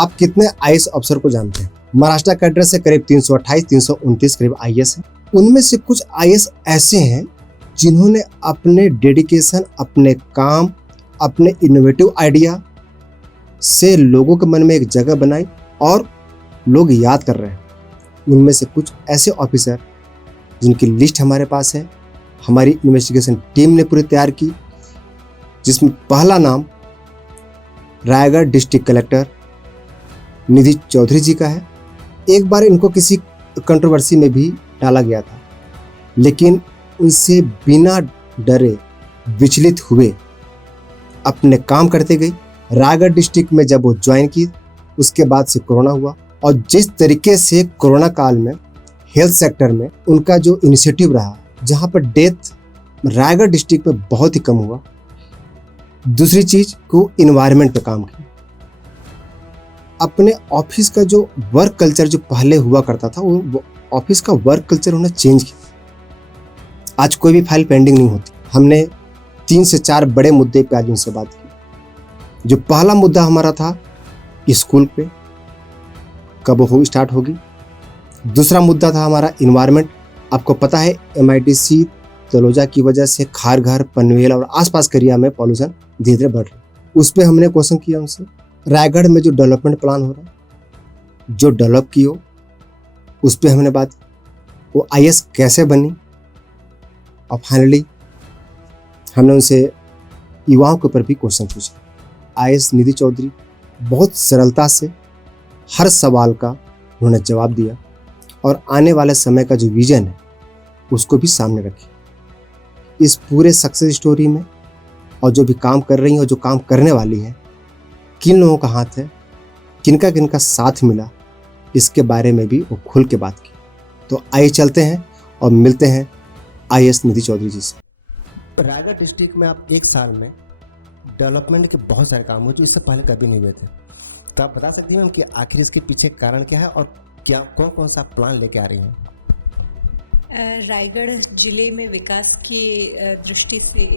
आप कितने आईएएस अफसर को जानते हैं? महाराष्ट्र कैडर से करीब 328, 329 करीब आईएएस हैं। उनमें से कुछ आईएएस ऐसे हैं जिन्होंने अपने डेडिकेशन, अपने काम, अपने इनोवेटिव आइडिया से लोगों के मन में एक जगह बनाई और लोग याद कर रहे हैं। उनमें से कुछ ऐसे ऑफिसर जिनकी लिस्ट हमारे पास है, हमारी इन्वेस्टिगेशन टीम ने पूरी तैयार की, जिसमें पहला नाम रायगढ़ डिस्ट्रिक्ट कलेक्टर निधि चौधरी जी का है। एक बार इनको किसी कंट्रोवर्सी में भी डाला गया था, लेकिन उनसे बिना डरे, विचलित हुए अपने काम करते गए। रायगढ़ डिस्ट्रिक्ट में जब वो ज्वाइन की, उसके बाद से कोरोना हुआ और जिस तरीके से कोरोना काल में हेल्थ सेक्टर में उनका जो इनिशिएटिव रहा, जहाँ पर डेथ रायगढ़ डिस्ट्रिक्ट में बहुत ही कम हुआ। दूसरी चीज को इन्वायरमेंट पे काम किया। अपने ऑफिस का जो वर्क कल्चर जो पहले हुआ करता था, वो ऑफिस का वर्क कल्चर उन्होंने चेंज किया। आज कोई भी फाइल पेंडिंग नहीं होती। हमने 3 से 4 बड़े मुद्दे पे आज उनसे बात की। जो पहला मुद्दा हमारा था स्कूल पे कब हो स्टार्ट होगी। दूसरा मुद्दा था हमारा इन्वायरमेंट। आपको पता है MIDC तलोजा की वजह से खारघर, पनवेल और आसपास के एरिया में पॉल्यूशन धीरे धीरे बढ़ रहा है। उस पर हमने क्वेश्चन किया उनसे। रायगढ़ में जो डेवलपमेंट प्लान हो रहा है, जो डेवलप की हो, उस पर हमने बात। वो आईएएस कैसे बनी, और फाइनली हमने उनसे युवाओं के ऊपर भी क्वेश्चन पूछा। आईएएस निधि चौधरी बहुत सरलता से हर सवाल का उन्होंने जवाब दिया और आने वाले समय का जो विजन है उसको भी सामने रखी। इस पूरे सक्सेस स्टोरी में और जो भी काम कर रही हैं और जो काम करने वाली हैं, किन लोगों का हाथ है, किनका किनका साथ मिला, इसके बारे में भी वो खुल के बात की। तो आइए चलते हैं और मिलते हैं आईएएस निधि चौधरी जी से। रायगढ़ डिस्ट्रिक्ट में आप 1 साल में डेवलपमेंट के बहुत सारे काम हुए जो इससे पहले कभी नहीं हुए थे। तो आप बता सकती हैं मैम कि आखिर इसके पीछे कारण क्या है और क्या कौन कौन सा प्लान लेके आ रही हैं? रायगढ़ ज़िले में विकास की दृष्टि से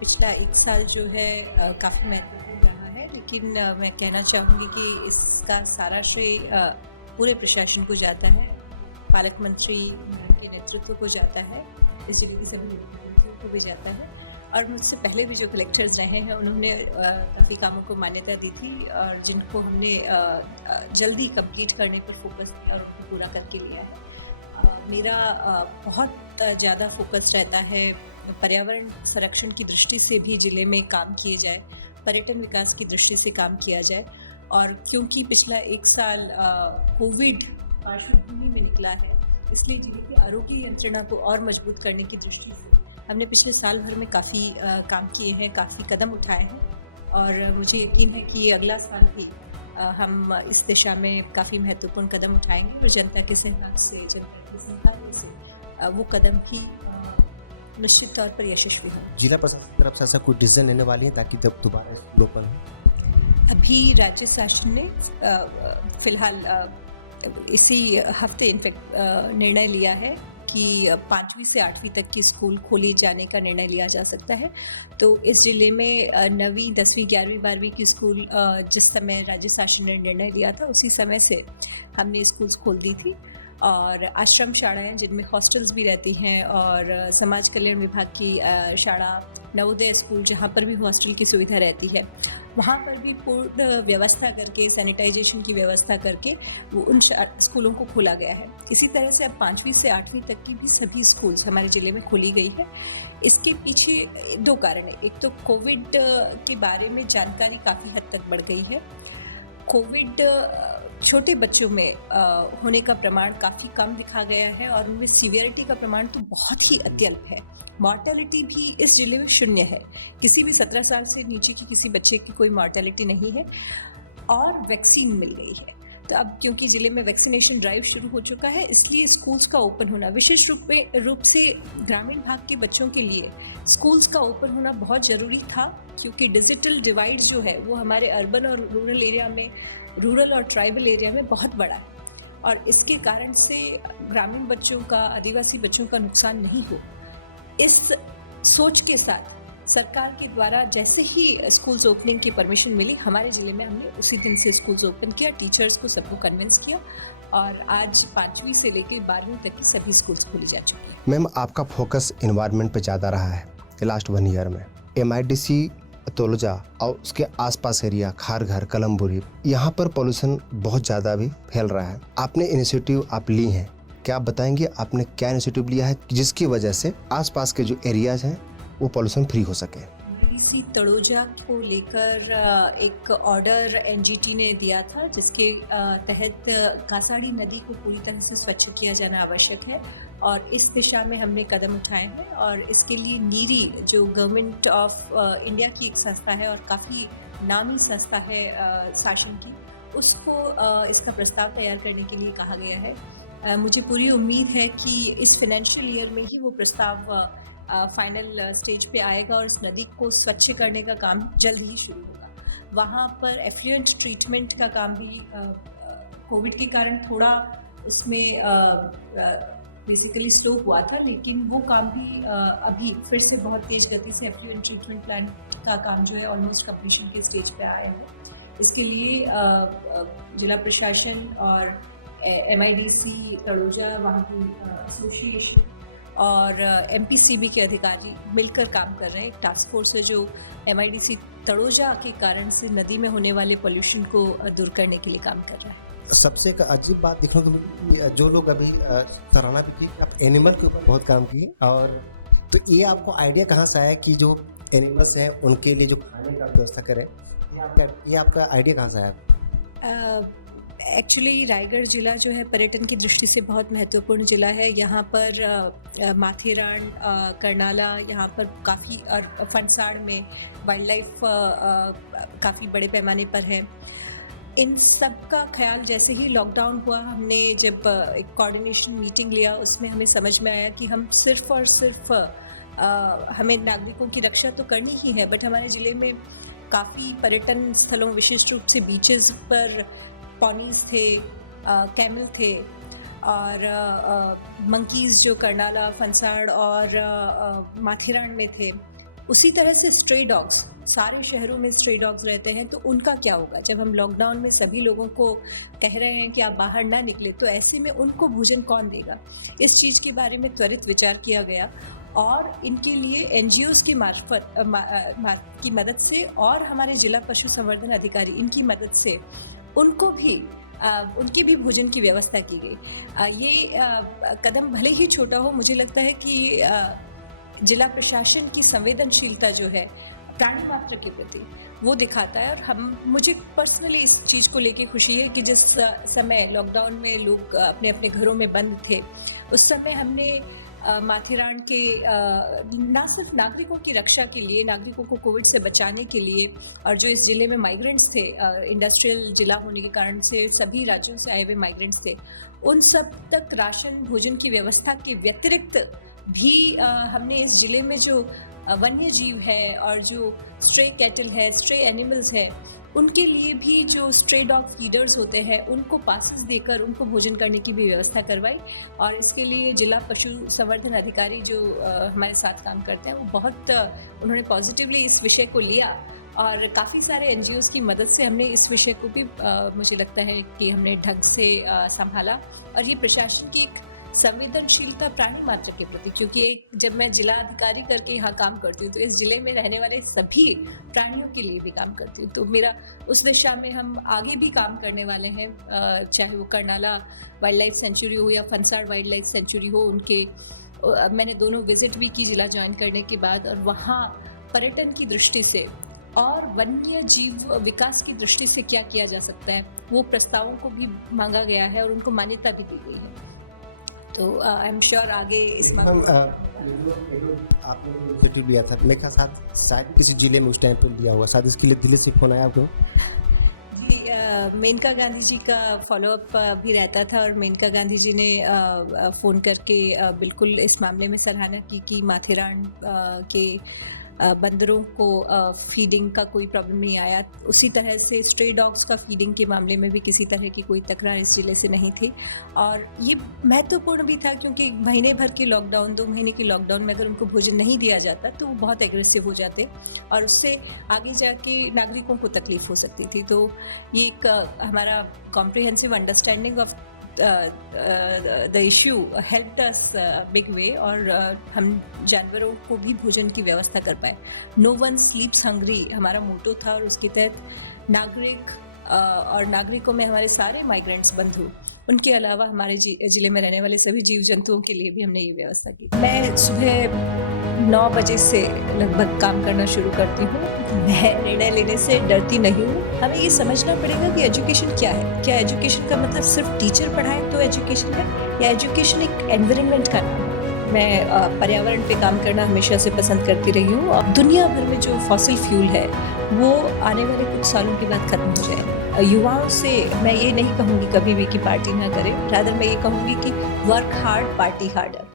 पिछला 1 साल जो है काफ़ी महत्वपूर्ण रहा है, लेकिन मैं कहना चाहूँगी कि इसका सारा श्रेय पूरे प्रशासन को जाता है, पालक मंत्री के नेतृत्व को जाता है, इस जिले के सभी मंत्रियों को भी जाता है और मुझसे पहले भी जो कलेक्टर्स रहे हैं उन्होंने काफ़ी कामों को मान्यता दी थी और जिनको हमने जल्दी कंप्लीट करने पर फोकस किया और उनको पूरा करके लिया है। मेरा बहुत ज़्यादा फोकस रहता है पर्यावरण संरक्षण की दृष्टि से भी ज़िले में काम किए जाए, पर्यटन विकास की दृष्टि से काम किया जाए। और क्योंकि पिछला 1 साल कोविड पार्श्वभूमि में निकला है, इसलिए ज़िले की आरोग्य यंत्रणा को और मजबूत करने की दृष्टि से हमने पिछले साल भर में काफ़ी काम किए हैं, काफ़ी कदम उठाए हैं और मुझे यकीन है कि अगला साल भी हम इस दिशा में काफ़ी महत्वपूर्ण कदम उठाएंगे और जनता के सहयोग से, जनता के सहयोग से वो कदम भी निश्चित तौर पर यशस्वी हों। जिला प्रशासन की तरफ से ऐसा कोई डिसीजन लेने वाली है ताकि जब दोबारा स्कूल ओपन हो? अभी राज्य शासन ने फिलहाल इसी हफ्ते इनफैक्ट निर्णय लिया है कि 5वीं से 8वीं तक की स्कूल खोले जाने का निर्णय लिया जा सकता है। तो इस ज़िले में 9वीं, 10वीं, 11वीं, 12वीं की स्कूल जिस समय राज्य शासन ने निर्णय लिया था उसी समय से हमने स्कूल्स खोल दी थी और आश्रम शालाएँ जिनमें हॉस्टल्स भी रहती हैं और समाज कल्याण विभाग की शाला, नवोदय स्कूल जहाँ पर भी हॉस्टल की सुविधा रहती है, वहाँ पर भी पूर्ण व्यवस्था करके, सैनिटाइजेशन की व्यवस्था करके वो उन स्कूलों को खोला गया है। इसी तरह से अब 5वीं से 8वीं तक की भी सभी स्कूल्स हमारे ज़िले में खोली गई है। इसके पीछे 2 कारण है। एक तो कोविड के बारे में जानकारी काफ़ी हद तक बढ़ गई है। कोविड छोटे बच्चों में होने का प्रमाण काफ़ी कम दिखा गया है और उनमें सीवियरिटी का प्रमाण तो बहुत ही अत्यल्प है। मॉर्टेलिटी भी इस ज़िले में 0 है। किसी भी 17 साल से नीचे की किसी बच्चे की कोई मॉर्टेलिटी नहीं है और वैक्सीन मिल गई है। तो अब क्योंकि ज़िले में वैक्सीनेशन ड्राइव शुरू हो चुका है, इसलिए स्कूल्स का ओपन होना, विशेष रूप से ग्रामीण भाग के बच्चों के लिए स्कूल्स का ओपन होना बहुत ज़रूरी था, क्योंकि डिजिटल डिवाइड जो है वो हमारे अर्बन और रूरल एरिया में, रूरल और ट्राइबल एरिया में बहुत बड़ा है और इसके कारण से ग्रामीण बच्चों का, आदिवासी बच्चों का नुकसान नहीं हो। इस सोच के साथ सरकार के द्वारा जैसे ही स्कूल्स ओपनिंग की परमिशन मिली, हमारे ज़िले में हमने उसी दिन से स्कूल्स ओपन किया, टीचर्स को सबको कन्विंस किया और आज 5वीं से लेकर 12वीं तक की सभी स्कूल्स खोली जा चुकी हैं। मैम, आपका फोकस इन्वायरमेंट पे ज़्यादा रहा है लास्ट 1 ईयर में। MIDC तोलजा और उसके आसपास एरिया खारघर, कलमपुरी, यहाँ पर पोल्यूशन बहुत ज़्यादा भी फैल रहा है। आपने इनिशिएटिव आप ली हैं, क्या आप बताएंगे आपने क्या इनिशिएटिव लिया है जिसकी वजह से आसपास के जो एरियाज हैं वो पोल्यूशन फ्री हो सके? MIDC तड़ोजा को लेकर एक ऑर्डर NGT ने दिया था, जिसके तहत कासाड़ी नदी को पूरी तरह से स्वच्छ किया जाना आवश्यक है और इस दिशा में हमने कदम उठाए हैं। और इसके लिए नीरी, जो गवर्नमेंट ऑफ इंडिया की एक संस्था है और काफ़ी नामी संस्था है शासन की, उसको इसका प्रस्ताव तैयार करने के लिए कहा गया है। मुझे पूरी उम्मीद है कि इस फाइनेंशियल ईयर में ही वो प्रस्ताव फाइनल स्टेज पे आएगा और इस नदी को स्वच्छ करने का काम जल्द ही शुरू होगा। वहाँ पर एफ्लुएंट ट्रीटमेंट का काम भी कोविड के कारण थोड़ा उसमें बेसिकली स्लो हुआ था, लेकिन वो काम भी अभी फिर से बहुत तेज़ गति से एफ्लुएंट ट्रीटमेंट प्लांट का काम जो है ऑलमोस्ट कंप्लीशन के स्टेज पे आया है। इसके लिए जिला प्रशासन और MIDC तड़ोजा, वहाँ की एसोसिएशन और MPCB के अधिकारी मिलकर काम कर रहे हैं। एक टास्क फोर्स है जो MIDC तड़ोजा के कारण से नदी में होने वाले पोल्यूशन को दूर करने के लिए काम कर रहा है। सबसे एक अजीब बात देखने को मिली कि जो लोग अभी सराहना भी की, आप एनिमल के ऊपर बहुत काम किए, और तो ये आपको आइडिया कहाँ से आया कि जो एनिमल्स हैं उनके लिए जो खाने का व्यवस्था करें, ये आपका आइडिया कहाँ से आया? एक्चुअली रायगढ़ ज़िला जो है पर्यटन की दृष्टि से बहुत महत्वपूर्ण ज़िला है। यहाँ पर माथेरान, करनाला, यहाँ पर काफ़ी, और फनसाड़ में वाइल्ड लाइफ काफ़ी बड़े पैमाने पर है। इन सब का ख्याल जैसे ही लॉकडाउन हुआ, हमने जब एक कोऑर्डिनेशन मीटिंग लिया, उसमें हमें समझ में आया कि हम सिर्फ़ और सिर्फ हमें नागरिकों की रक्षा तो करनी ही है, बट हमारे ज़िले में काफ़ी पर्यटन स्थलों, विशिष्ट रूप से बीचेस पर पॉनीज़ थे, कैमल थे और मंकीज़ जो करनाला, फनसाड़ और माथेरान में थे। उसी तरह से स्ट्रे डॉग्स, सारे शहरों में स्ट्रे डॉग्स रहते हैं, तो उनका क्या होगा? जब हम लॉकडाउन में सभी लोगों को कह रहे हैं कि आप बाहर ना निकले, तो ऐसे में उनको भोजन कौन देगा? इस चीज़ के बारे में त्वरित विचार किया गया और इनके लिए NGOs की मार्फत की मदद से और हमारे जिला पशु संवर्धन अधिकारी, इनकी मदद से उनको भी उनके भी भोजन की व्यवस्था की गई। ये कदम भले ही छोटा हो, मुझे लगता है कि जिला प्रशासन की संवेदनशीलता जो है प्राणी मात्र के प्रति, वो दिखाता है। और मुझे पर्सनली इस चीज़ को लेके खुशी है कि जिस समय लॉकडाउन में लोग अपने अपने घरों में बंद थे, उस समय हमने माथेरान के ना सिर्फ नागरिकों की रक्षा के लिए, नागरिकों को कोविड से बचाने के लिए, और जो इस ज़िले में माइग्रेंट्स थे, इंडस्ट्रियल ज़िला होने के कारण से सभी राज्यों से आए हुए माइग्रेंट्स थे, उन सब तक राशन भोजन की व्यवस्था के व्यतिरिक्त भी हमने इस ज़िले में जो वन्य जीव है और जो स्ट्रे कैटल है, स्ट्रे एनिमल्स है, उनके लिए भी जो स्ट्रे डॉग फीडर्स होते हैं, उनको पासेस देकर उनको भोजन करने की भी व्यवस्था करवाई। और इसके लिए जिला पशु संवर्धन अधिकारी जो हमारे साथ काम करते हैं, वो बहुत उन्होंने पॉजिटिवली इस विषय को लिया और काफ़ी सारे NGOs की मदद से हमने इस विषय को भी मुझे लगता है कि हमने ढंग से संभाला। और ये प्रशासन की एक संवेदनशीलता प्राणी मात्र के प्रति, क्योंकि जब मैं जिला अधिकारी करके यहाँ काम करती हूँ, तो इस ज़िले में रहने वाले सभी प्राणियों के लिए भी काम करती हूँ, तो मेरा उस दिशा में हम आगे भी काम करने वाले हैं। चाहे वो करनाला वाइल्ड लाइफ सेंचुरी हो या फनसाड़ वाइल्ड लाइफ सेंचुरी हो, उनके मैंने दोनों विजिट भी की जिला ज्वाइन करने के बाद, और वहाँ पर्यटन की दृष्टि से और वन्य जीव विकास की दृष्टि से क्या किया जा सकता है, वो प्रस्तावों को भी मांगा गया है और उनको मान्यता भी दी गई है। तो आई एम श्योर आगे इस आपने इंटरव्यू लिया था, मेरे ख्याल साथ शायद किसी जिले में उस टाइम पे लिया हुआ, शायद इसके लिए दिल्ली से फोन आया आपको? जी, मेनका गांधी जी का फॉलोअप भी रहता था और मेनका गांधी जी ने फ़ोन करके बिल्कुल इस मामले में सराहना की कि माथेरान के बंदरों को फीडिंग का कोई प्रॉब्लम नहीं आया। उसी तरह से स्ट्रे डॉग्स का फीडिंग के मामले में भी किसी तरह की कोई तकरार इस ज़िले से नहीं थी। और ये महत्वपूर्ण भी था क्योंकि महीने भर की लॉकडाउन, 2 महीने की लॉकडाउन में अगर उनको भोजन नहीं दिया जाता तो वो बहुत एग्रेसिव हो जाते और उससे आगे जाके नागरिकों को तकलीफ हो सकती थी। तो ये एक हमारा comprehensive understanding of the issue helped us big way और हम जानवरों को भी भोजन की व्यवस्था कर पाए। नो वन स्लीप्स हंग्री हमारा मोटो था और उसके तहत नागरिक और नागरिकों में हमारे सारे माइग्रेंट्स बंधु, उनके अलावा हमारे ज़िले में रहने वाले सभी जीव जंतुओं के लिए भी हमने ये व्यवस्था की। मैं सुबह 9 बजे से लगभग काम करना शुरू करती हूँ। मैं निर्णय लेने से डरती नहीं हूँ। हमें ये समझना पड़ेगा कि एजुकेशन क्या है। क्या एजुकेशन का मतलब सिर्फ टीचर पढ़ाए तो एजुकेशन है, या एजुकेशन एक एनवायरनमेंट का नाम है। मैं पर्यावरण पे काम करना हमेशा से पसंद करती रही हूँ। अब दुनिया भर में जो फॉसिल फ्यूल है वो आने वाले कुछ सालों के बाद खत्म हो जाएगा। युवाओं से मैं ये नहीं कहूँगी कभी भी कि पार्टी ना करें, रादर मैं ये कहूँगी कि वर्क हार्ड पार्टी हार्डर।